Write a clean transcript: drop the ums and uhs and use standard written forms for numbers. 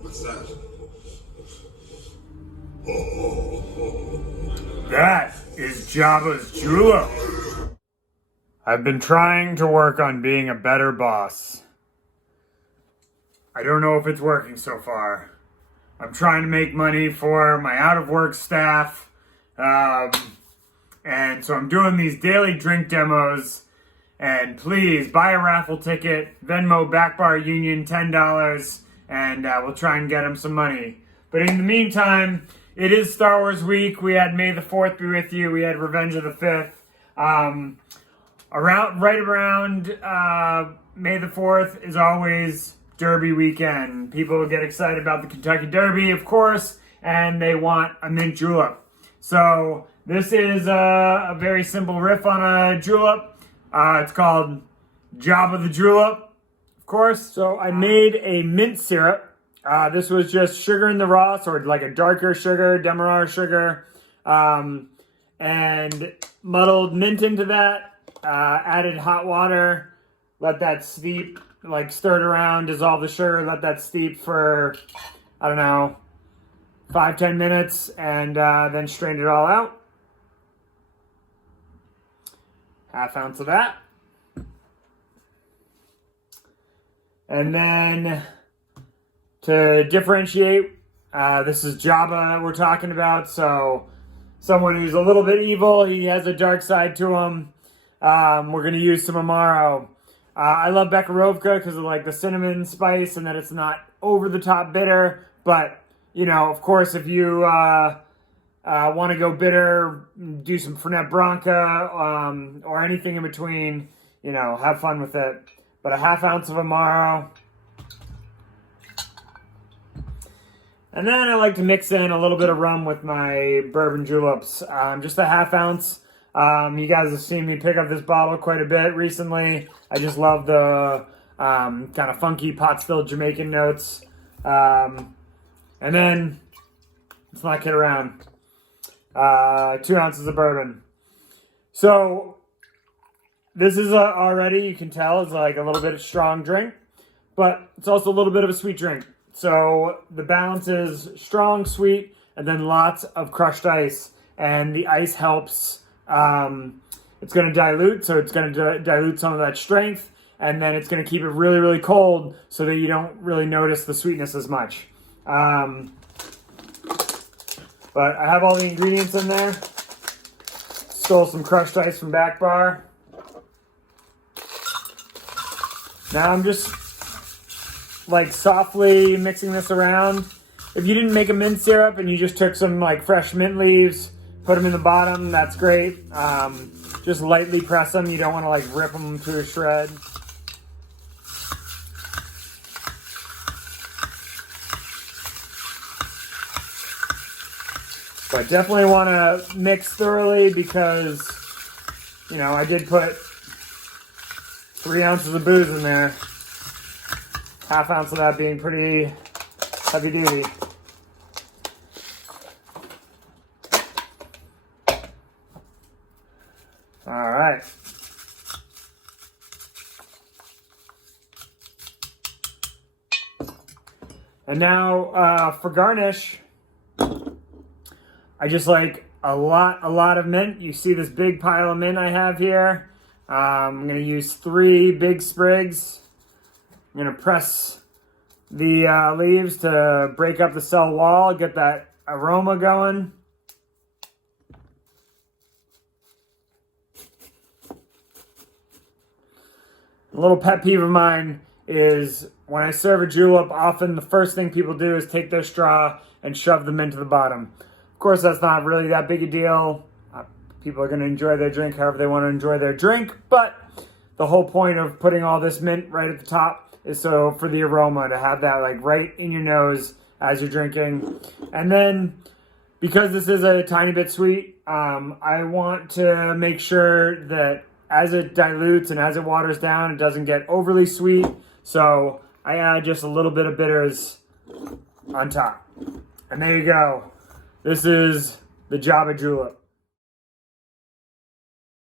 What's that? That is Jabba's Julep. I've been trying to work on being a better boss. I don't know if it's working so far. I'm trying to make money for my out-of-work staff. And so I'm doing these daily drink demos. And please buy a raffle ticket, Venmo Back Bar Union $10, and we'll try and get them some money. But in the meantime, it is Star Wars week. We had May the 4th be with you. We had Revenge of the 5th. Right around May the 4th is always Derby weekend. People get excited about the Kentucky Derby, of course, and they want a mint julep. So this is a very simple riff on a julep. It's called Jabba the Julep, of course. So I made a mint syrup. This was just sugar in the raw, so like a darker sugar, demerara sugar, and muddled mint into that. Added hot water, let that steep, like stir it around, dissolve the sugar, let that steep for, I don't know, 5-10 minutes, and then strained it all out. Half ounce of that. And then to differentiate, this is Jabba we're talking about. So someone who's a little bit evil, he has a dark side to him. We're going to use some Amaro. I love Bekarovka because of like the cinnamon spice and that it's not over the top bitter. But, you know, of course, if you want to go bitter, do some Fernet Branca or anything in between, you know, have fun with it. But a half ounce of Amaro. And then I like to mix in a little bit of rum with my bourbon juleps. Just a half ounce. You guys have seen me pick up this bottle quite a bit recently. I just love the kind of funky pot-stilled Jamaican notes. And then, let's not kid around. 2 ounces of bourbon. So this is already, you can tell, it's like a little bit of strong drink, but it's also a little bit of a sweet drink. So the balance is strong, sweet, and then lots of crushed ice. And the ice helps, it's going to dilute, so it's going to dilute some of that strength, and then it's going to keep it really, really cold so that you don't really notice the sweetness as much. But I have all the ingredients in there. Stole some crushed ice from Back Bar. Now I'm just like softly mixing this around. If you didn't make a mint syrup and you just took some like fresh mint leaves, put them in the bottom, that's great. Just lightly press them. You don't want to like rip them to a shred. But definitely want to mix thoroughly because, you know, I did put 3 ounces of booze in there. Half ounce of that being pretty heavy duty. All right. And now for garnish, I just like a lot of mint. You see this big pile of mint I have here. I'm going to use 3 big sprigs. I'm going to press the leaves to break up the cell wall, get that aroma going. A little pet peeve of mine is when I serve a julep, often the first thing people do is take their straw and shove them into the bottom. Of course, that's not really that big a deal. People are going to enjoy their drink however they want to enjoy their drink, but the whole point of putting all this mint right at the top is so for the aroma to have that like right in your nose as you're drinking. And then because this is a tiny bit sweet, I want to make sure that as it dilutes and as it waters down, it doesn't get overly sweet. So I add just a little bit of bitters on top. And there you go. This is the Jabba Julep.